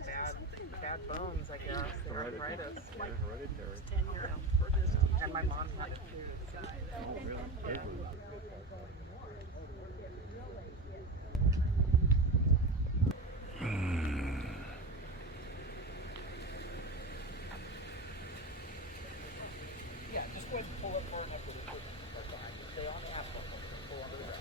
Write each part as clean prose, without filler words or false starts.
have bad bones, I guess. Arthritis. Yeah, hereditary. And my mom had it too. Oh, really? Yeah, just go ahead and pull it far enough with the foot. That's all right. Stay on the asphalt. Pull under the ground.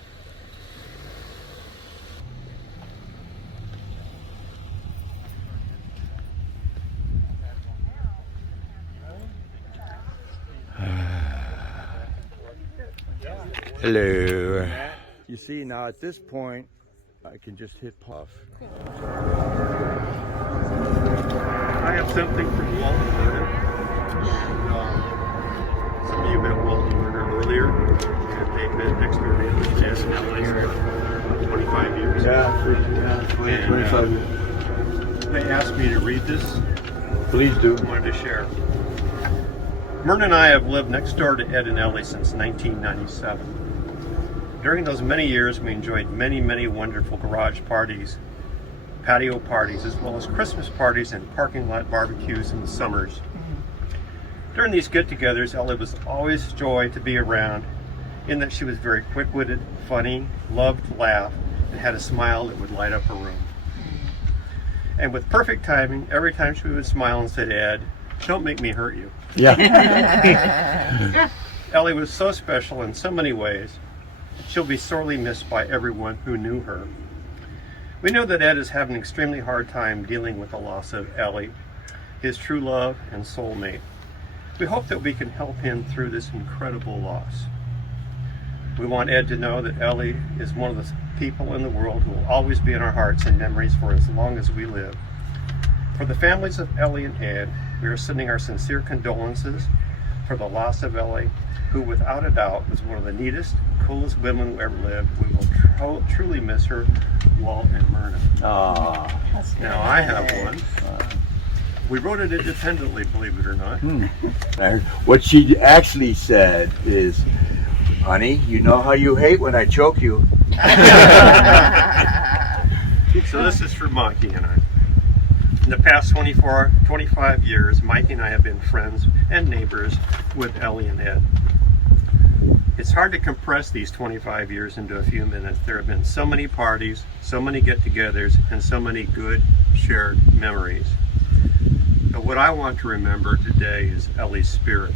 Hello. You see, now at this point, I can just hit puff. I have something from Walton Murder. Some of you met Walton Murder earlier, and they've been next door neighbors to us in LA for about 25 years. Yeah, 25 years. They asked me to read this. Please do. I wanted to share. Myrna and I have lived next door to Ed and Ellie since 1997. During those many years, we enjoyed many wonderful garage parties, patio parties, as well as Christmas parties and parking lot barbecues in the summers. During these get-togethers, Ellie was always a joy to be around, in that she was very quick-witted, funny, loved to laugh, and had a smile that would light up a room. And with perfect timing, every time she would smile and say to Ed, "Don't make me hurt you." Yeah. Ellie was so special in so many ways. She'll be sorely missed by everyone who knew her. We know that Ed is having an extremely hard time dealing with the loss of Ellie, his true love and soulmate. We hope that we can help him through this incredible loss. We want Ed to know that Ellie is one of the people in the world who will always be in our hearts and memories for as long as we live. For the families of Ellie and Ed, we are sending our sincere condolences for the loss of Ellie, who without a doubt was one of the neatest, coolest women who ever lived. We will truly miss her, Walt and Myrna. Now I have one. We wrote it independently, believe it or not. What she actually said is, "Honey, you know how you hate when I choke you." So this is for Mikey and I. In the past 25 years, Mikey and I have been friends and neighbors with Ellie and Ed. It's hard to compress these 25 years into a few minutes. There have been so many parties, so many get-togethers, and so many good shared memories. But what I want to remember today is Ellie's spirit.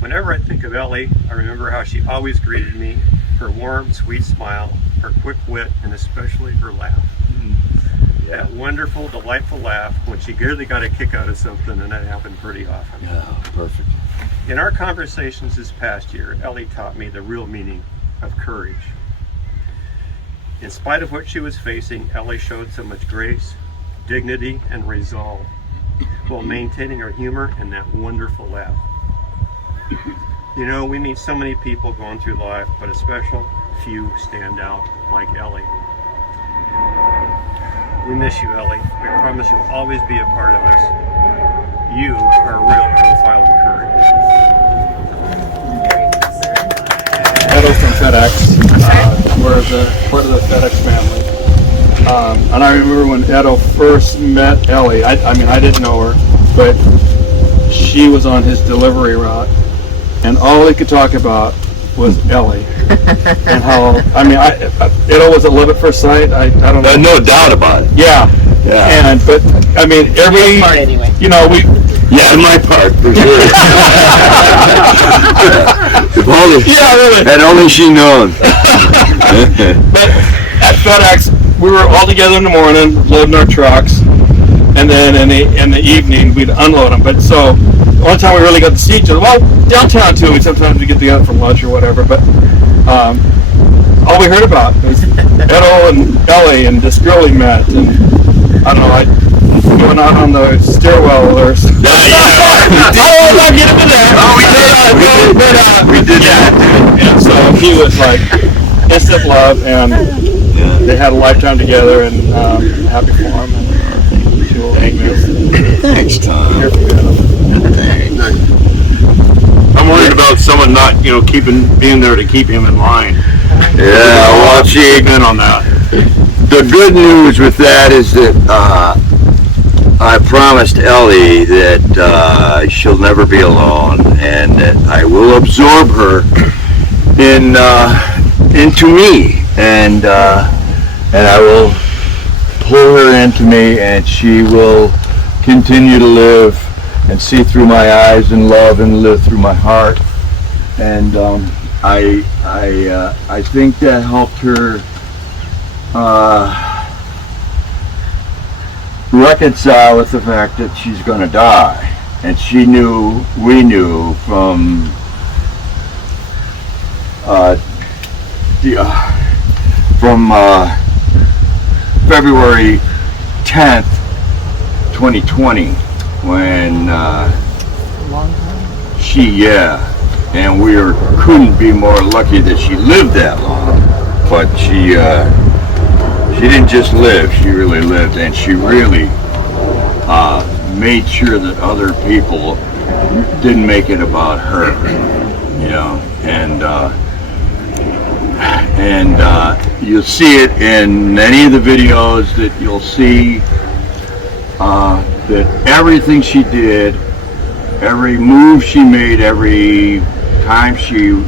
Whenever I think of Ellie, I remember how she always greeted me, her warm, sweet smile, her quick wit, and especially her laugh. That wonderful, delightful laugh when she really got a kick out of something, and that happened pretty often. Oh, perfect. In our conversations this past year, Ellie taught me the real meaning of courage. In spite of what she was facing, Ellie showed so much grace, dignity, and resolve, while maintaining her humor and that wonderful laugh. You know, we meet so many people going through life, but a special few stand out, like Ellie. We miss you, Ellie. We promise you'll always be a part of us. You are a real profile of courage. Edo from FedEx. We're part of the FedEx family. And I remember when Edo first met Ellie, I mean, I didn't know her, but she was on his delivery route, and all he could talk about was Ellie. And how, I mean, Edo was at love at first sight. I don't know. No doubt about it. Yeah. Yeah. But, I mean, every, Part anyway. you know, we, Yeah, my part, for sure. If only, yeah, really. had only she known. But at FedEx, we were all together in the morning, loading our trucks, and then in the evening we'd unload them. But so one time we really got to see each other. Well, downtown too. Sometimes we get together for lunch or whatever. But all we heard about was Edo and Ellie and this girl he met, and I don't know. Going out on the stairwell or something. I will not get into that. Oh, we did that. And so he was like instant love, and they had a lifetime together, and happy for him. And Thanks, Tom. Here for you. I'm worried about someone not, being there to keep him in line. Yeah, well, Amen on that. the good news with that is that I promised Ellie that she'll never be alone, and that I will absorb her into me, and I will pull her into me, and she will continue to live and see through my eyes and love and live through my heart. And I think that helped her reconcile with the fact that she's going to die. And we knew from February 10th, 2020, when and we couldn't be more lucky that she lived that long. But she didn't just live, she really lived, and she really made sure that other people didn't make it about her, you know, and you'll see it in many of the videos that you'll see that everything she did, every move she made, every time she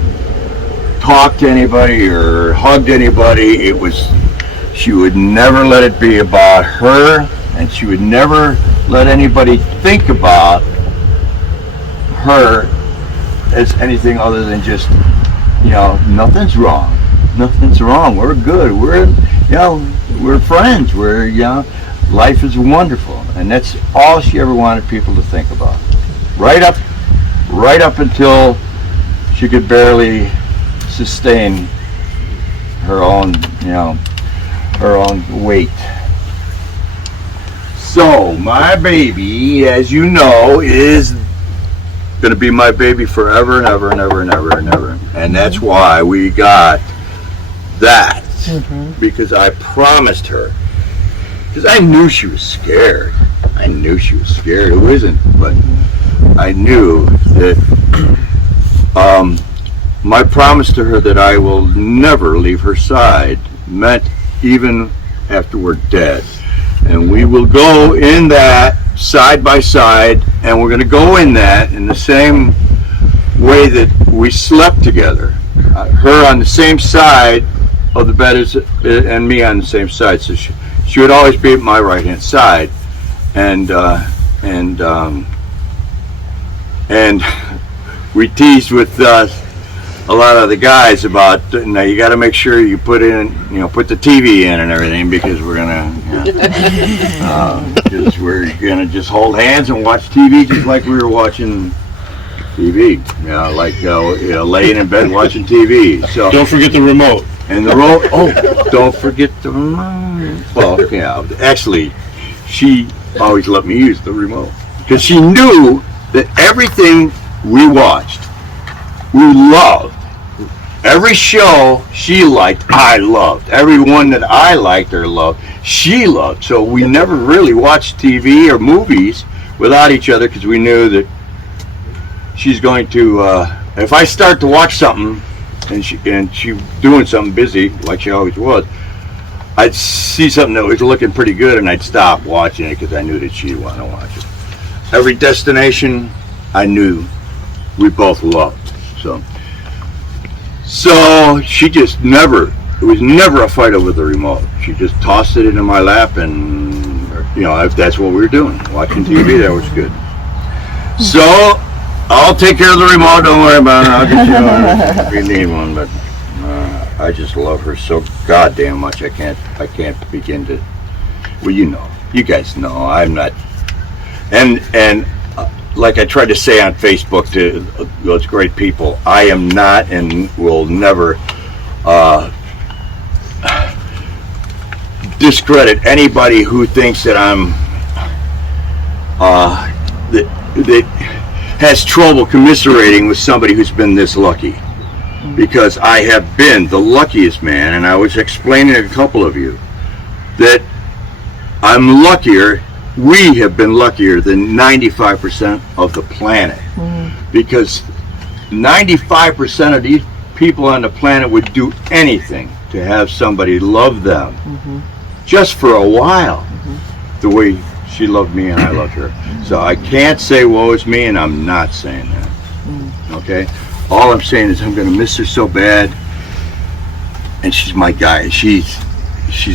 talked to anybody or hugged anybody, she would never let it be about her, and she would never let anybody think about her as anything other than just, you know, nothing's wrong, we're good, we're friends, life is wonderful. And that's all she ever wanted people to think about, right up until she could barely sustain her own weight. So my baby, as you know, is going to be my baby forever and ever and ever and ever and ever. And that's why we got that, because I promised her, because I knew she was scared. Who isn't? But I knew that my promise to her that I will never leave her side meant even after we're dead. And we will go in that side by side, and we're going to go in that in the same way that we slept together. Her on the same side of the bed and me on the same side. So she would always be at my right hand side. And we teased with a lot of the guys about, now you got to make sure you put the TV in and everything, because we're gonna just hold hands and watch TV just like we were watching TV, laying in bed watching TV. So Don't forget the remote. And the remote. Oh, don't forget the remote. Well, yeah, actually, she always let me use the remote, because she knew that everything we watched, we loved. Every show she liked, I loved. Every one that I liked or loved, she loved. So we never really watched TV or movies without each other, because we knew that she's going to, if I start to watch something and she doing something busy, like she always was, I'd see something that was looking pretty good, and I'd stop watching it because I knew that she'd want to watch it. Every destination, I knew we both loved. So she just it was never a fight over the remote. She just tossed it into my lap, and, if that's what we were doing, watching TV, that was good. So I'll take care of the remote, don't worry about it. I'll get you one if you need one, but I just love her so goddamn much. I can't begin to. Well, you guys know, I'm not. And like I tried to say on Facebook to those great people, I am not and will never discredit anybody who thinks that I'm that has trouble commiserating with somebody who's been this lucky. Because I have been the luckiest man, and I was explaining to a couple of you that I'm luckier, we have been luckier than 95% of the planet. Because 95% of these people on the planet would do anything to have somebody love them. just for a while, the way she loved me and I loved her. So I can't say woe is me, and I'm not saying that. Okay? All I'm saying is I'm going to miss her so bad, and she's my guy. She's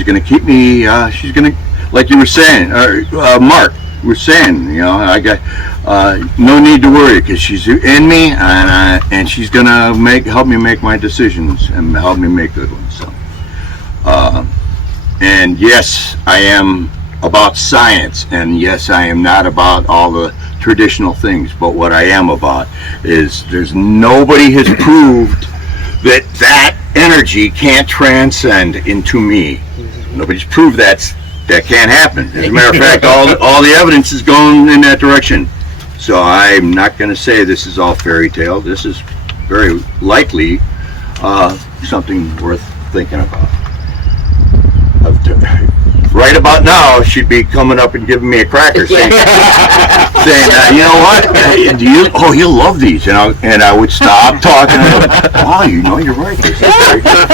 going to keep me, she's going to, like you were saying, Mark was saying, you know, I got no need to worry, because she's in me, and she's going to help me make my decisions and help me make good ones. So, and yes, I am about science, and yes, I am not about all the traditional things, but what I am about is nobody has proved that energy can't transcend into me. Nobody's proved that can't happen. As a matter of fact, all the evidence is going in that direction. So I'm not going to say this is all fairy tale. This is very likely something worth thinking about. Right about now, she'd be coming up and giving me a cracker, saying, you know what? You'll love these, and I would stop talking and go, oh, you know, you're right. This is very good.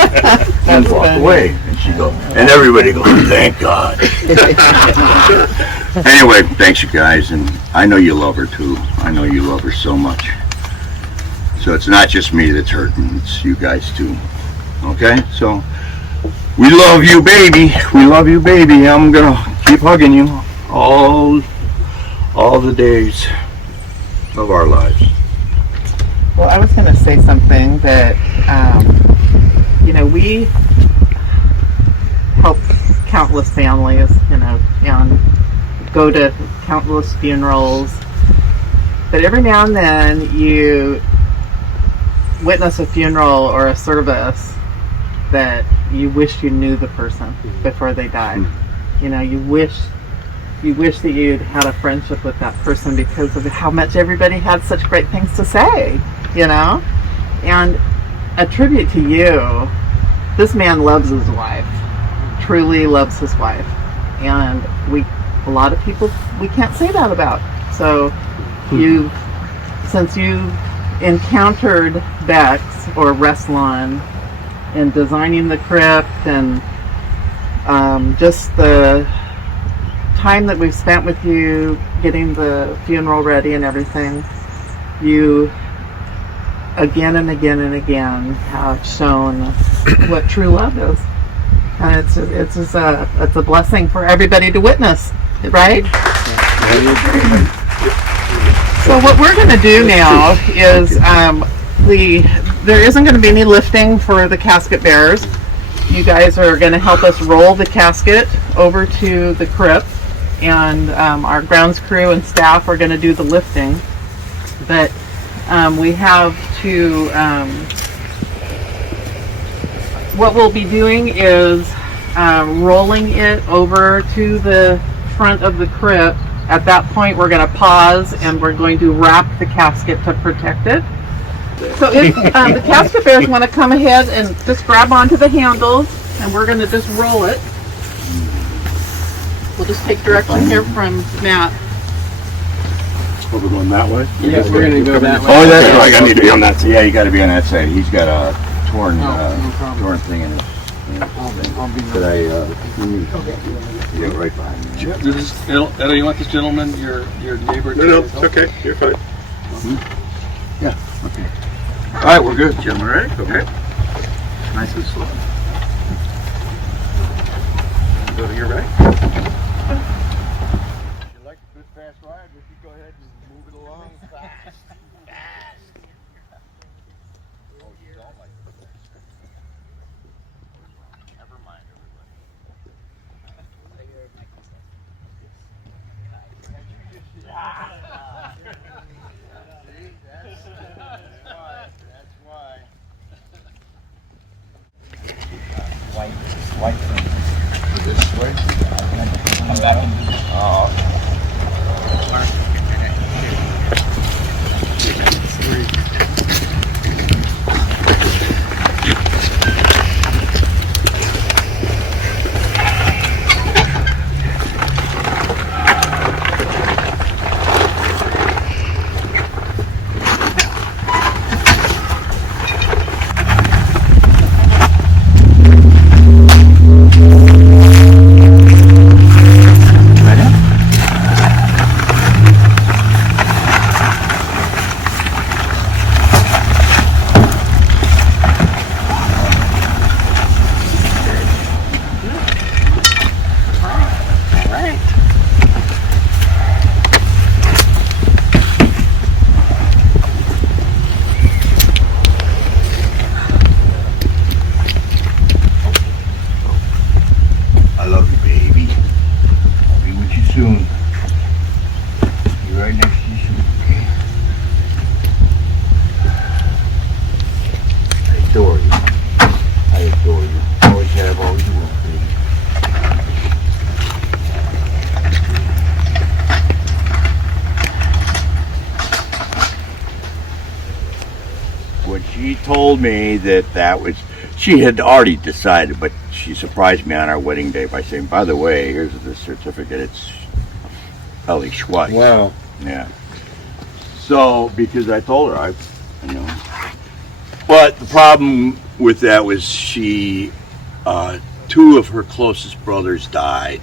And walk away, and she go, and everybody goes, thank God. Anyway, thanks you guys, and I know you love her too. I know you love her so much. So it's not just me that's hurting; it's you guys too. Okay, so. We love you, baby. We love you, baby. I'm gonna keep hugging you all the days of our lives. Well, I was gonna say something that, you know, we help countless families, you know, and go to countless funerals. But every now and then you witness a funeral or a service that you wish you knew the person before they died. You know, you wish that you'd had a friendship with that person because of how much everybody had such great things to say, you know? And a tribute to you, this man loves his wife, truly loves his wife. And a lot of people, we can't say that about. So since you encountered Bex or Reslon in designing the crypt and just the time that we've spent with you getting the funeral ready and everything, you again and again and again have shown what true love is, and it's a blessing for everybody to witness, right? So what we're going to do now is there isn't going to be any lifting for the casket bearers. You guys are going to help us roll the casket over to the crypt, and our grounds crew and staff are going to do the lifting. But we have to, what we'll be doing is rolling it over to the front of the crypt. At that point, we're going to pause and we're going to wrap the casket to protect it. So if the casket bearers want to come ahead and just grab onto the handles, and we're going to just roll it. We'll just take direction here from Matt. Are we going that way? Yes, we're going to go that way. Oh, that's right. I need to be on that side. Yeah, you got to be on that side. He's got a torn thing in his thing. Could I get right behind you? Ellie, you want this gentleman, your neighbor? No, it's okay. You're fine. Yeah, okay. All right, we're good. Gentlemen, ready? Okay. Nice and slow. Go to your right. If you like a good fast ride, we could go ahead and move it along fast. Oh, you don't like the fast. Never mind, See, that's why. White thing. This way? Come back in. Oh. told me that was, she had already decided, but she surprised me on our wedding day by saying, by the way, here's the certificate, it's Ellie Schweitz. Wow. Yeah. So, because I told her, but the problem with that was she, two of her closest brothers died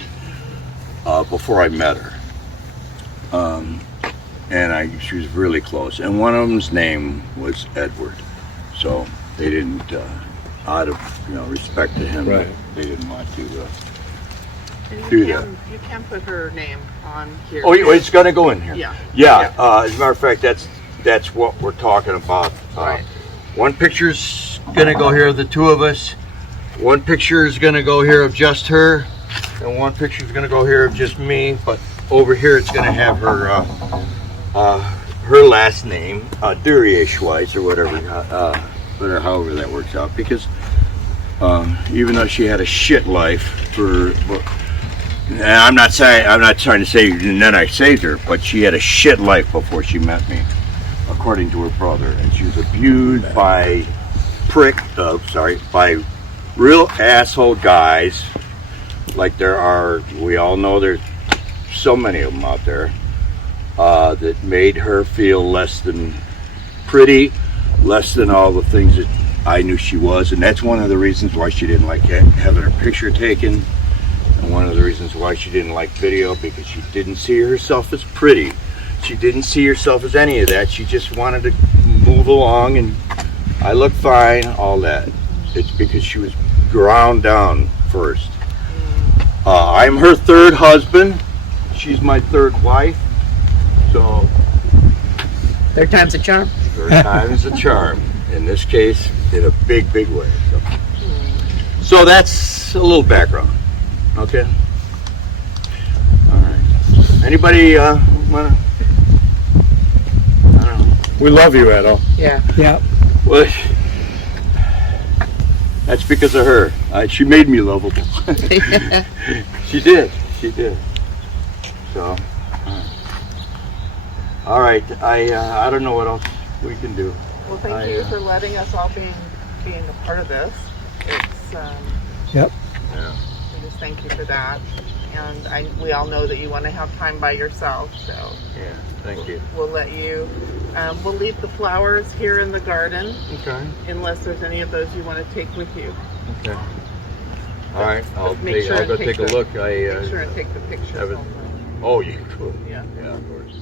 before I met her. And she was really close. And one of them's name was Edward. So they didn't, out of respect to him, Right. they didn't want to And do you that. You can put her name on here. Oh, it's going to go in here. Yeah. Yeah. As a matter of fact, that's what we're talking about. Right. One picture's going to go here of the two of us. One picture is going to go here of just her, and one picture is going to go here of just me. But over here, it's going to have her her last name, Duryea Schweitz, or whatever, however that works out. Because even though she had a shit life and I'm not trying to say and then I saved her, but she had a shit life before she met me, according to her brother, and she was abused by by real asshole guys, like we all know there's so many of them out there, that made her feel less than pretty, less than all the things that I knew she was, and that's one of the reasons why she didn't like having her picture taken, and one of the reasons why she didn't like video, because she didn't see herself as pretty. She didn't see herself as any of that. She just wanted to move along, and I look fine, all that. It's because she was ground down first. I'm her third husband. She's my third wife. So Third time's a charm. third time is a charm. In this case, in a big, big way. So that's a little background. Okay. All right. Anybody wanna? I don't know. We love you, Edo. Yeah. Yeah. Well, that's because of her. She made me lovable. She did. She did. So, all right. I don't know what else we can do. Well, thank you for letting us all being a part of this. It's Yep. Yeah. I just thank you for that. And we all know that you want to have time by yourself, so Yeah. Thank you. we'll let you. We'll leave the flowers here in the garden, Okay. unless there's any of those you want to take with you. Okay. All right. I'll Make sure go and take a the- look. Make sure and take the pictures. have it- also. Oh, you could. Yeah. Yeah, of course.